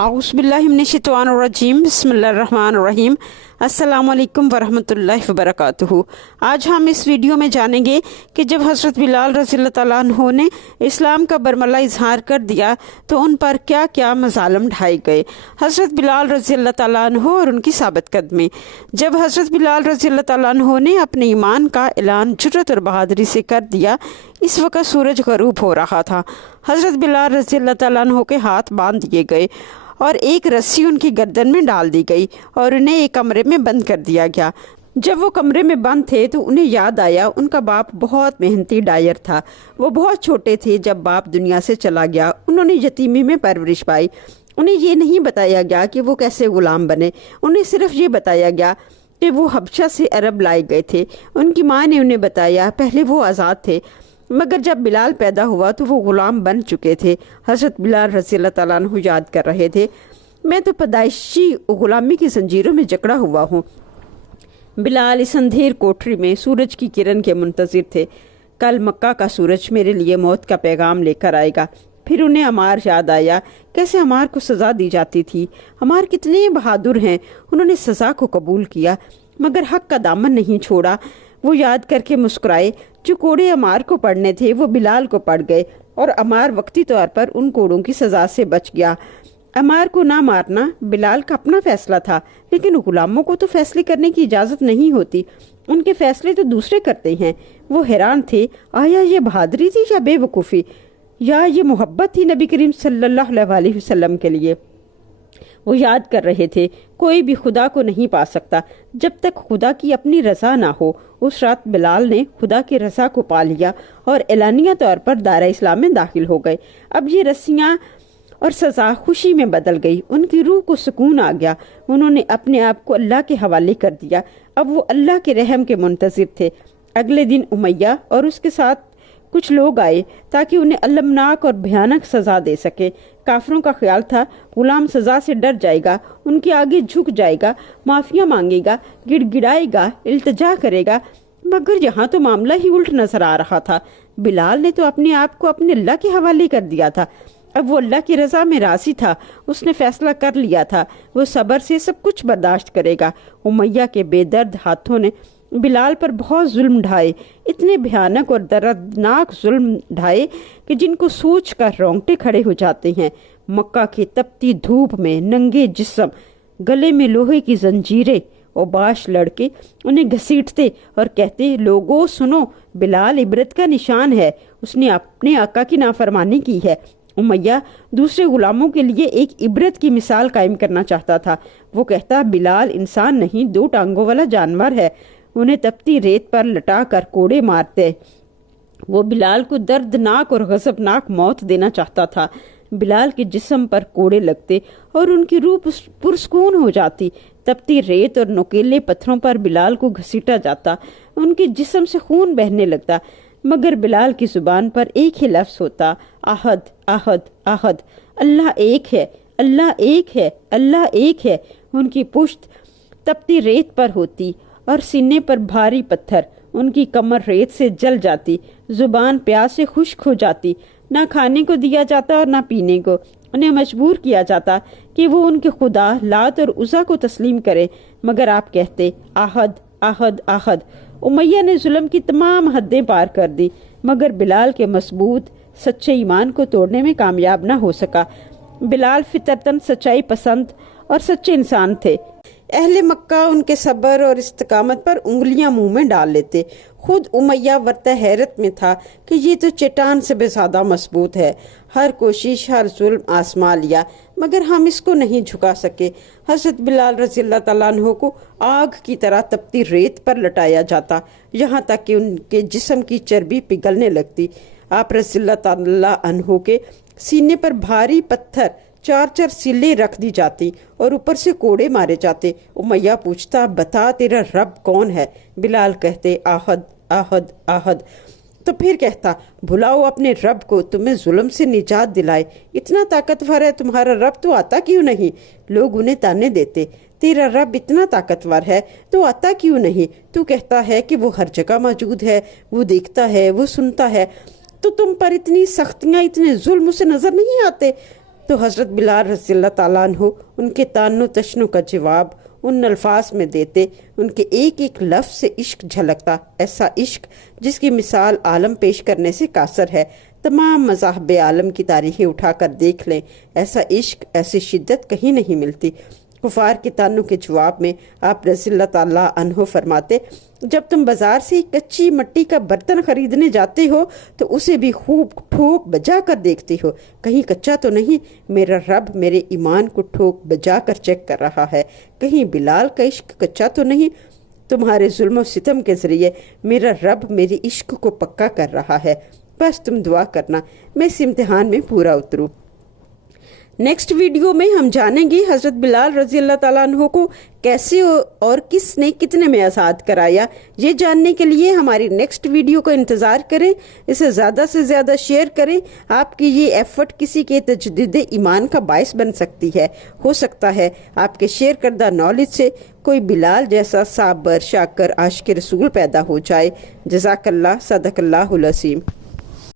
आउज़ु बिल्लाहि मिनश्शैतानिर्रजीम बिस्मिल्लाहिर्रहमानिर्रहीम। अस्सलामुअलैकुम वरहमतुल्लाहि वबरकातुहू। आज हम इस वीडियो में जानेंगे कि जब हज़रत बिलाल रज़ियल्लाहु तआला अन्हु ने इस्लाम का बरमला इजहार कर दिया तो उन पर क्या क्या मज़ालिम ढाए गए। हज़रत बिलाल रज़ियल्लाहु तआला अन्हु और उनकी साबित कदमी। जब हज़रत बिलाल रज़ियल्लाहु तआला अन्हु ने अपने ईमान का ऐलान जुर्रत और बहादुरी से कर दिया, इस वक्त सूरज गरूब हो रहा था। हज़रत बिलाल रज़ियल्लाहु तआला अन्हु के हाथ बांध दिए गए और एक रस्सी उनकी गर्दन में डाल दी गई और उन्हें एक कमरे में बंद कर दिया गया। जब वो कमरे में बंद थे तो उन्हें याद आया उनका बाप बहुत मेहनती डायर था। वो बहुत छोटे थे जब बाप दुनिया से चला गया। उन्होंने यतीमी में परवरिश पाई। उन्हें ये नहीं बताया गया कि वो कैसे गुलाम बने। उन्हें सिर्फ ये बताया गया कि वो हबशा से अरब लाए गए थे। उनकी माँ ने उन्हें बताया पहले वो आज़ाद थे, मगर जब बिलाल पैदा हुआ तो वो ग़ुलाम बन चुके थे। हज़रत बिलाल रज़ियल्लाहु तआला अन्हु याद कर रहे थे, मैं तो पैदाइशी ग़ुलामी की जंजीरों में जकड़ा हुआ हूँ। बिलाल इस अंधेर कोठरी में सूरज की किरण के मुंतज़िर थे। कल मक्का का सूरज मेरे लिए मौत का पैगाम लेकर आएगा। फिर उन्हें अमार याद आया, कैसे अमार को सज़ा दी जाती थी। अमार कितने बहादुर हैं, उन्होंने सज़ा को कबूल किया मगर हक़ का दामन नहीं छोड़ा। वो याद करके मुस्कुराए। जो कोड़े अमार को पड़ने थे वो बिलाल को पड़ गए और अमार वक्ती तौर पर उन कोड़ों की सज़ा से बच गया। अमार को ना मारना बिलाल का अपना फैसला था, लेकिन गुलामों को तो फैसले करने की इजाज़त नहीं होती। उनके फैसले तो दूसरे करते हैं। वो हैरान थे, आया ये बहादुरी थी या बेवकूफ़ी, या ये मोहब्बत थी नबी करीम सल्लल्लाहु अलैहि वसल्लम के लिए। वो याद कर रहे थे, कोई भी खुदा को नहीं पा सकता जब तक खुदा की अपनी रज़ा ना हो। उस रात बिलाल ने खुदा की रज़ा को पा लिया और एलानिया तौर पर दायरा इस्लाम में दाखिल हो गए। अब ये रस्सियाँ और सज़ा खुशी में बदल गई। उनकी रूह को सुकून आ गया। उन्होंने अपने आप को अल्लाह के हवाले कर दिया। अब वो अल्लाह के रहम के मुंतज़िर थे। अगले दिन उमैया और उसके साथ कुछ लोग आए ताकि उन्हें अलमनाक और भयानक सज़ा दे सके। काफिरों का ख्याल था गुलाम सज़ा से डर जाएगा, उनके आगे झुक जाएगा, माफिया मांगेगा, गिड़गिड़ाएगा, इल्तिजा करेगा, मगर यहाँ तो मामला ही उल्ट नजर आ रहा था। बिलाल ने तो अपने आप को अपने अल्लाह के हवाले कर दिया था। अब वो अल्लाह की रज़ा में राज़ी था। उसने फैसला कर लिया था वो सब्र से सब कुछ बर्दाश्त करेगा। उमैया के बेदर्द हाथों ने बिलाल पर बहुत जुल्म ढाए, इतने भयानक और दर्दनाक जुल्म ढाए कि जिनको सोच कर रोंगटे खड़े हो जाते हैं। मक्का की तपती धूप में नंगे जिस्म, गले में लोहे की जंजीरें और बाश लड़के उन्हें घसीटते और कहते, लोगों सुनो, बिलाल इबरत का निशान है, उसने अपने आका की नाफरमानी की है। उमैया दूसरे गुलामों के लिए एक इबरत की मिसाल कायम करना चाहता था। वो कहता, बिलाल इंसान नहीं, दो टांगों वाला जानवर है। उन्हें तपती रेत पर लटा कर कोड़े मारते। वो बिलाल को दर्दनाक और गजबनाक मौत देना चाहता था। बिलाल के जिस्म पर कोड़े लगते और उनकी रूह पुरस्कून हो जाती। तपती रेत और नुकीले पत्थरों पर बिलाल को घसीटा जाता। उनके जिस्म से खून बहने लगता, मगर बिलाल की जुबान पर एक ही लफ्ज होता, आहद आहद आहद, अल्लाह एक है, अल्लाह एक है, अल्लाह एक है। उनकी पुश्त तपती रेत पर होती और सीने पर भारी पत्थर। उनकी कमर रेत से जल जाती, जुबान प्यास से खुश्क हो जाती। ना खाने को दिया जाता और ना पीने को। उन्हें मजबूर किया जाता कि वो उनके खुदा लात और उज़ा को तस्लीम करे, मगर आप कहते, आहद आहद आहद। उमैया ने जुल्म की तमाम हदें पार कर दी, मगर बिलाल के मजबूत सच्चे ईमान को तोड़ने में कामयाब ना हो सका। बिलाल फितरतन सच्चाई पसंद और सच्चे इंसान थे। अहले मक्का उनके सब्र और इस्तिकामत पर उंगलियां मुंह में डाल लेते। खुद उमैया वर्ता हैरत में था कि ये तो चट्टान से भी ज्यादा मजबूत है। हर कोशिश, हर जुल्म आजमा लिया, मगर हम इसको नहीं झुका सके। हज़रत बिलाल रज़ियल्लाहु तआला अन्हु को आग की तरह तपती रेत पर लटाया जाता, यहाँ तक कि उनके जिस्म की चर्बी पिघलने लगती। आप रज़ियल्लाहु तआला अन्हु के सीने पर भारी पत्थर, चार चार सिले रख दी जाती और ऊपर से कोड़े मारे जाते। उमैया पूछता, बता तेरा रब कौन है? बिलाल कहते, आहद आहद आहद। तो फिर कहता, भुलाओ अपने रब को, तुम्हें जुल्म से निजात दिलाए। इतना ताकतवर है तुम्हारा रब तो आता क्यों नहीं? लोग उन्हें ताने देते, तेरा रब इतना ताकतवर है तो आता क्यों नहीं? तू कहता है कि वो हर जगह मौजूद है, वो देखता है, वो सुनता है, तो तुम पर इतनी सख्तियां, इतने जुल्म उसे नजर नहीं आते? تو حضرت بلال رضی اللہ تعالیٰ عنہ ان کے تانو تشنو کا جواب ان الفاظ میں دیتے، ان کے ایک ایک لفظ سے عشق جھلکتا، ایسا عشق جس کی مثال عالم پیش کرنے سے قاصر ہے۔ تمام مذاہب عالم کی تاریخیں اٹھا کر دیکھ لیں، ایسا عشق، ایسی شدت کہیں نہیں ملتی۔ کفار کے تانوں کے جواب میں آپ رضی اللہ تعالیٰ عنہ فرماتے، جب تم بازار سے کچی مٹی کا برتن خریدنے جاتے ہو تو اسے بھی خوب ٹھوک بجا کر دیکھتے ہو، کہیں کچا تو نہیں؟ میرا رب میرے ایمان کو ٹھوک بجا کر چیک کر رہا ہے، کہیں بلال کا عشق کچا تو نہیں؟ تمہارے ظلم و ستم کے ذریعے میرا رب میری عشق کو پکا کر رہا ہے، بس تم دعا کرنا میں اس امتحان میں پورا اتروں۔ نیکسٹ ویڈیو میں ہم جانیں گے حضرت بلال رضی اللہ تعالیٰ عنہ کو کیسے اور کس نے کتنے میں آزاد کرایا۔ یہ جاننے کے لیے ہماری نیکسٹ ویڈیو کا انتظار کریں، اسے زیادہ سے زیادہ شیئر کریں۔ آپ کی یہ ایفرٹ کسی کے تجدید ایمان کا باعث بن سکتی ہے۔ ہو سکتا ہے آپ کے شیئر کردہ نالج سے کوئی بلال جیسا صابر، شاکر، عاشق رسول پیدا ہو جائے۔ جزاک اللہ، صدق اللہ العظیم۔